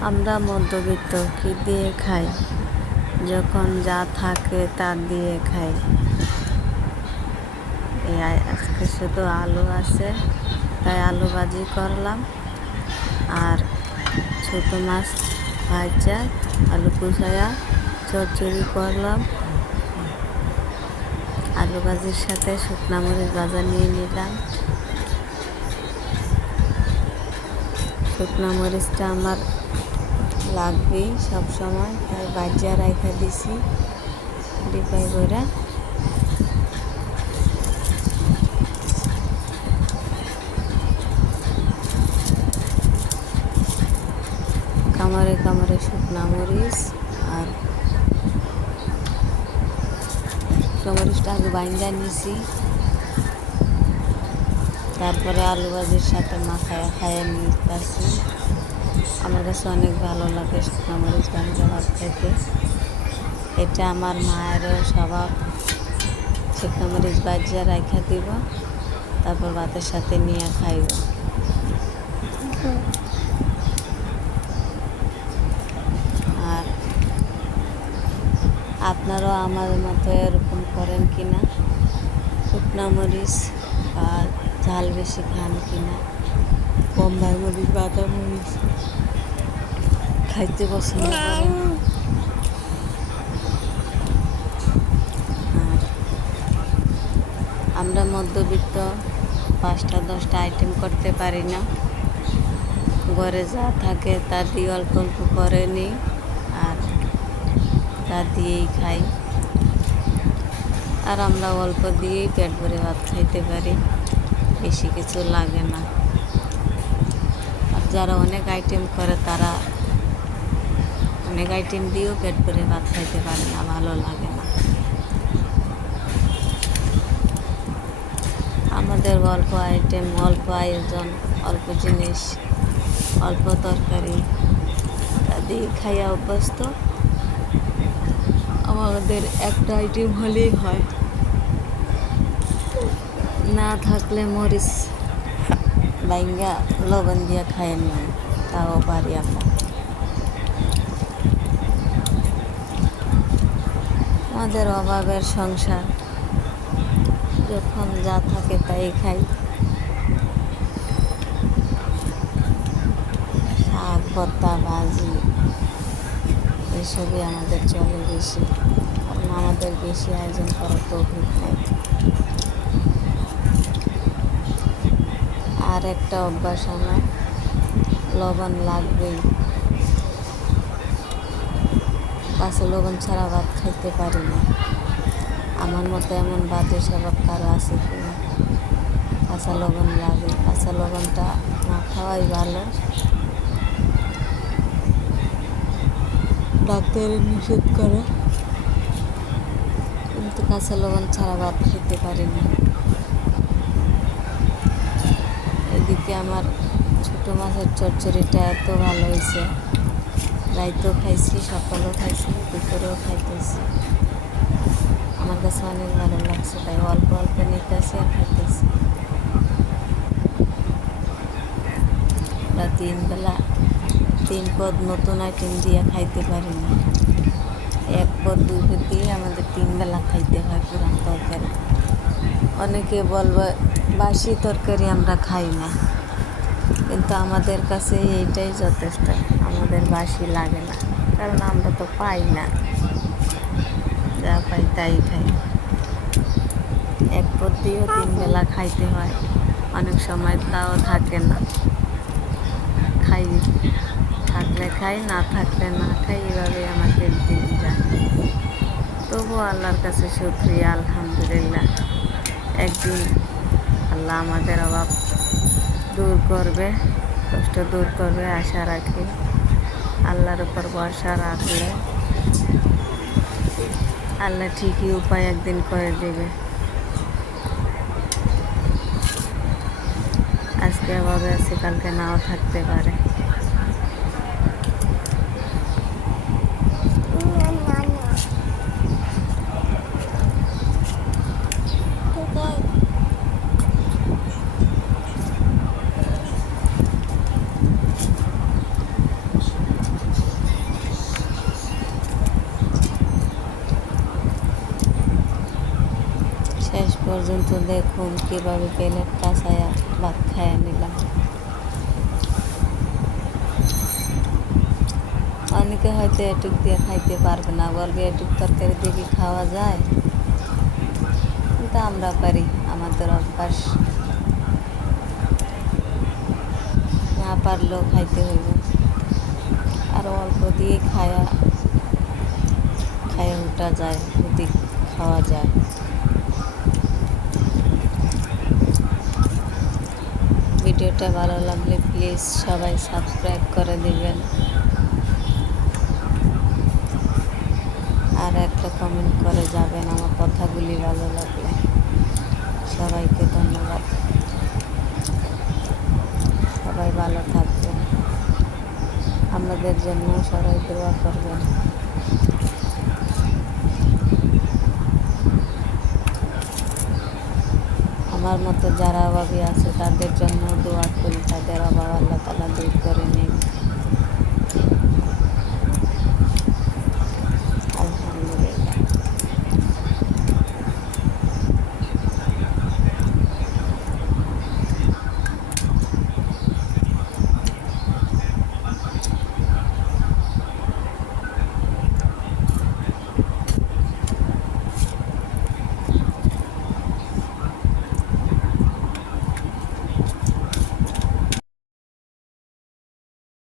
আমরা মধ্যবিত্ত, কী দিয়ে খাই? যখন যা থাকে তা দিয়ে খাই। আজকে শুধু আলু আছে, তাই আলু ভাজি করলাম। আর ছোটো মাছ ভাজা, আলু কুচায়া চচ্চড়ি করলাম। আলু ভাজির সাথে শুকনা মরিচ ভাজা নিয়ে নিলাম। শুকনা মরিচটা আমার লাগবেই সব সময়। তাই বাজিয়া রাখা দিছি, ডিপাই করে কামারে কামারে শুকনা মরিচ আর শুকনা মরিচটা আগে বাইন্দা নিছি। তারপরে আলু ভাজির সাথে মাখায় খাইয়ে নিতেছি আমার কাছে অনেক ভালো লাগে শুকনো মরিচ গাঞ্জা ভাত খেতে। এটা আমার মায়েরও স্বভাব। শুকনো মরিচ বাজিয়া রাখা দিব, তারপর ভাতের সাথে নিয়ে খাইব। আর আপনারাও আমার মতো এরকম করেন কি না শুকনো মরিচ ঝাল বেশি খান কি না বোম্বাই মরিচ বাদাম মরিচ খাইতে পছন্দ আর আমরা মধ্যবিত্ত পাঁচটা দশটা আইটেম করতে পারি না। ঘরে যা থাকে তা দিয়ে অল্প অল্প করে নিই আর তা দিয়েই খাই। আর আমরা অল্প দিয়েই পেট ভরে ভাত খাইতে পারি। বেশি কিছু লাগে না। আর যারা অনেক আইটেম করে, তারা অনেক আইটেম দিয়েও পেট ভরে ভাত খাইতে পারে না, ভালো লাগে না। আমাদের অল্প আইটেম অল্প আয়োজন, অল্প জিনিস, অল্প তরকারি দিয়ে খাইয়া অভ্যস্ত। আমাদের একটা আইটেম হলেই হয়। না থাকলে মরিচ বাইঙ্গা লবণ দিয়া খাই না, তাও পারি আমরা আমাদের অভাবের সংসার, যখন যা থাকে তাই খাই। শাক ভর্তা ভাজি, এসবই আমাদের চলে বেশি। আমাদের বেশি আয়োজন করার তো নাই। আর একটা অভ্যাস আমার, লবণ লাগবেই। কাঁচা লবণ ছাড়া ভাত খাইতে পারি না। আমার মতো এমন বাজে স্বভাব কারও আছে কি না কাঁচা লবণ লাগে, কাঁচা লবণটা না খাওয়াই ভালো। ডাক্তারে নিষেধ করে, কিন্তু কাঁচা লবণ ছাড়া ভাত খেতে পারি না। এদিকে আমার ছোটো মাছের চচ্চড়িটা এত ভালো হয়েছে। রাইতেও খাইছি, সকালেও খাইছি, দুপুরেও খাইতেছি। আমার কাছে অনেক ভালো লাগছে, তাই অল্প অল্প নিতেছি আর খাইতেছি। আমরা তিন বেলা তিন পদ নতুন আইটেম দিয়ে খাইতে পারি না। এক পদ, দুই পদ দিয়ে আমাদের তিন বেলা খাইতে হয় পুরান তরকারি। অনেকে বলবে, বাসি তরকারি আমরা খাই না। কিন্তু আমাদের কাছে এইটাই যথেষ্ট। আমাদের বাসি লাগে না, কারণ আমরা তো পাই না। যা পাই তাই খাই। এক দিয়েও তিন বেলা খাইতে হয়। অনেক সময় তাও থাকে না। খাই, থাকলে খাই, না থাকলে না খাই এভাবে আমাদের দিন যায়। তবু আল্লাহর কাছে শুক্রিয়া, আলহামদুলিল্লাহ। একদিন আল্লাহ আমাদের অভাব দূর করবে, কষ্ট দূর করবে, আশা রাখি আল্লাহর উপর ভরসা রাখলে আল্লাহ ঠিকই উপায় একদিন করে দেবে। আজকে অভাবে আছে, কালকে নাও থাকতে পারে। পর্যন্ত দেখুন কীভাবে প্লেট কাঁচায়া ভাত খাইয়া নিলাম। অনেকে হয়তো এটুক দিয়ে খাইতে পারবে না বলবে এটুক তরকারি দিয়ে কি খাওয়া যায়? কিন্তু আমরা পারি, আমাদের অভ্যাস। না পারলেও খাইতে হইব। আর অল্প দিয়ে খায়া খায়া উঠা যায় খাওয়া যায়। ভিডিওটা ভালো লাগলে প্লিজ সবাই সাবস্ক্রাইব করে দিবেন। আর একটা কমেন্ট করে যাবেন আমার কথাগুলি ভালো লাগলে। সবাইকে ধন্যবাদ। সবাই ভালো থাকবেন। আমাদের জন্য সবাই দোয়া করবেন। আমার মতো যারা অভাবী আছে, তাদের জন্য দোয়া করি, তাদের অভাব আল্লাহ তালা দূর করে নিন